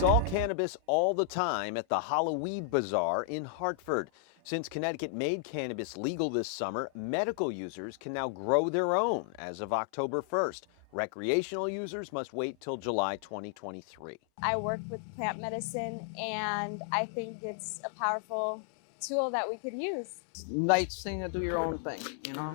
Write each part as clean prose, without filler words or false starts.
It's all cannabis all the time at the Halloween Bazaar in Hartford. Since Connecticut made cannabis legal this summer, medical users can now grow their own as of October 1st. Recreational users must wait till July 2023. I work with plant medicine, and I think it's a powerful tool that we could use. Nice thing to do your own thing, you know?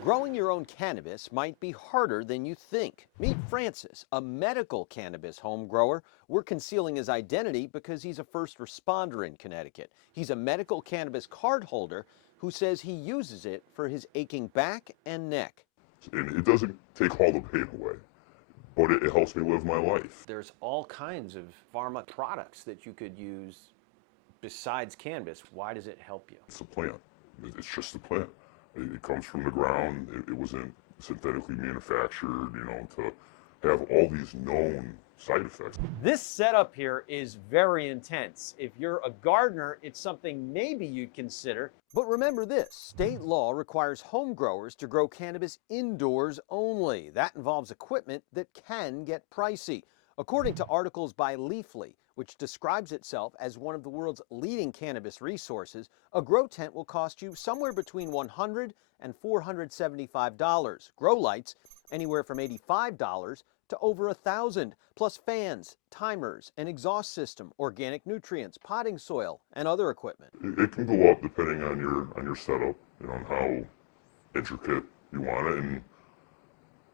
Growing your own cannabis might be harder than you think. Meet Francis, a medical cannabis home grower. We're concealing his identity because he's a first responder in Connecticut. He's a medical cannabis card holder who says he uses it for his aching back and neck. And it doesn't take all the pain away, but it helps me live my life. There's all kinds of pharma products that you could use besides cannabis. Why does it help you? It's a plant. It's just a plant. It comes from the ground. It wasn't synthetically manufactured, you know, to have all these known side effects. This setup here is very intense. If you're a gardener, it's something maybe you'd consider. But remember this, state law requires home growers to grow cannabis indoors only. That involves equipment that can get pricey. According to articles by Leafly, which describes itself as one of the world's leading cannabis resources, a grow tent will cost you somewhere between $100 and $475. Grow lights anywhere from $85 to over $1,000, plus fans, timers, an exhaust system, organic nutrients, potting soil, and other equipment. It can go up depending on your setup, you know, and how intricate you want it, and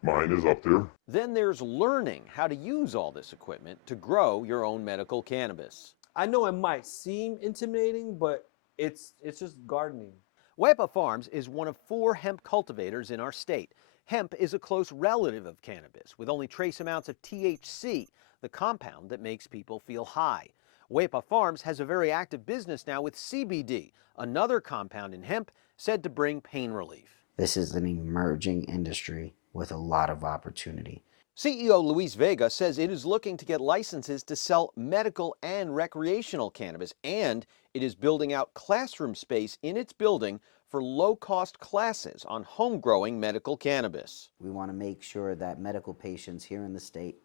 mine is up there. Then there's learning how to use all this equipment to grow your own medical cannabis. I know it might seem intimidating, but it's just gardening. Wepa Farms is one of 4 hemp cultivators in our state. Hemp is a close relative of cannabis with only trace amounts of THC, the compound that makes people feel high. Wepa Farms has a very active business now with CBD, another compound in hemp said to bring pain relief. This is an emerging industry with a lot of opportunity. CEO Luis Vega says it is looking to get licenses to sell medical and recreational cannabis, and it is building out classroom space in its building for low-cost classes on home-growing medical cannabis. We want to make sure that medical patients here in the state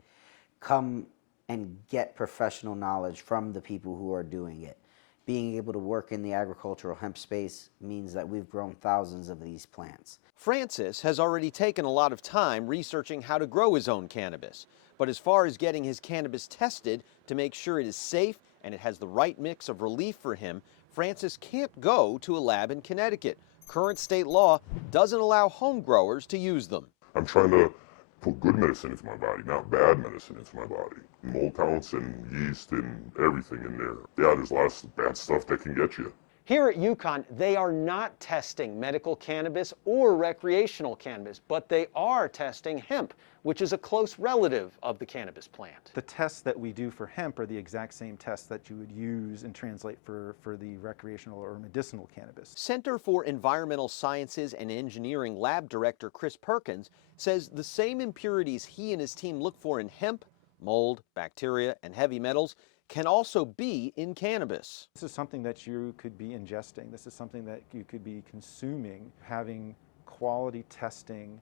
come and get professional knowledge from the people who are doing it. Being able to work in the agricultural hemp space means that we've grown thousands of these plants. Francis has already taken a lot of time researching how to grow his own cannabis. But as far as getting his cannabis tested to make sure it is safe and it has the right mix of relief for him, Francis can't go to a lab in Connecticut. Current state law doesn't allow home growers to use them. I'm trying to put good medicine into my body, not bad medicine into my body. Mold counts and yeast and everything in there. Yeah, there's lots of bad stuff that can get you. Here at UConn, they are not testing medical cannabis or recreational cannabis, but they are testing hemp, which is a close relative of the cannabis plant. The tests that we do for hemp are the exact same tests that you would use and translate for the recreational or medicinal cannabis. Center for Environmental Sciences and Engineering Lab Director Chris Perkins says the same impurities he and his team look for in hemp, mold, bacteria, and heavy metals can also be in cannabis. This is something that you could be ingesting. This is something that you could be consuming. Having quality testing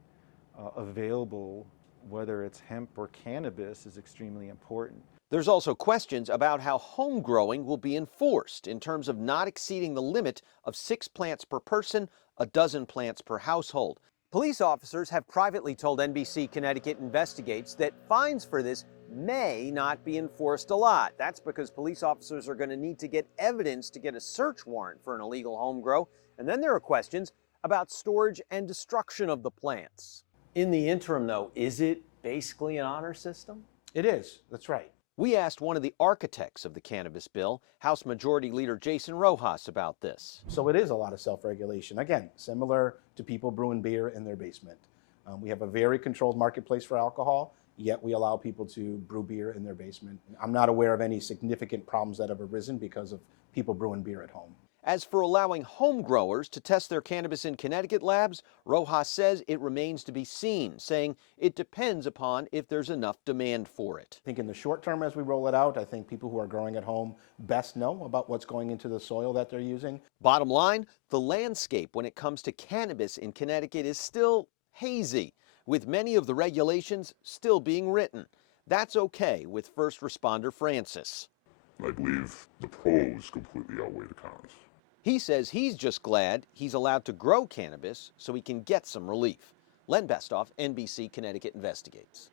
available, whether it's hemp or cannabis, is extremely important. There's also questions about how home growing will be enforced in terms of not exceeding the limit of 6 plants per person, a dozen plants per household. Police officers have privately told NBC Connecticut Investigates that fines for this may not be enforced a lot. That's because police officers are going to need to get evidence to get a search warrant for an illegal home grow. And then there are questions about storage and destruction of the plants. In the interim, though, is it basically an honor system? It is, that's right. We asked one of the architects of the cannabis bill, House Majority Leader Jason Rojas, about this. So it is a lot of self-regulation. Again, similar to people brewing beer in their basement. We have a very controlled marketplace for alcohol, yet we allow people to brew beer in their basement. I'm not aware of any significant problems that have arisen because of people brewing beer at home. As for allowing home growers to test their cannabis in Connecticut labs, Rojas says it remains to be seen, saying it depends upon if there's enough demand for it. I think in the short term as we roll it out, I think people who are growing at home best know about what's going into the soil that they're using. Bottom line, the landscape when it comes to cannabis in Connecticut is still hazy, with many of the regulations still being written. That's okay with first responder Francis. I believe the pros completely outweigh the cons. He says he's just glad he's allowed to grow cannabis so he can get some relief. Len Bestoff, NBC Connecticut Investigates.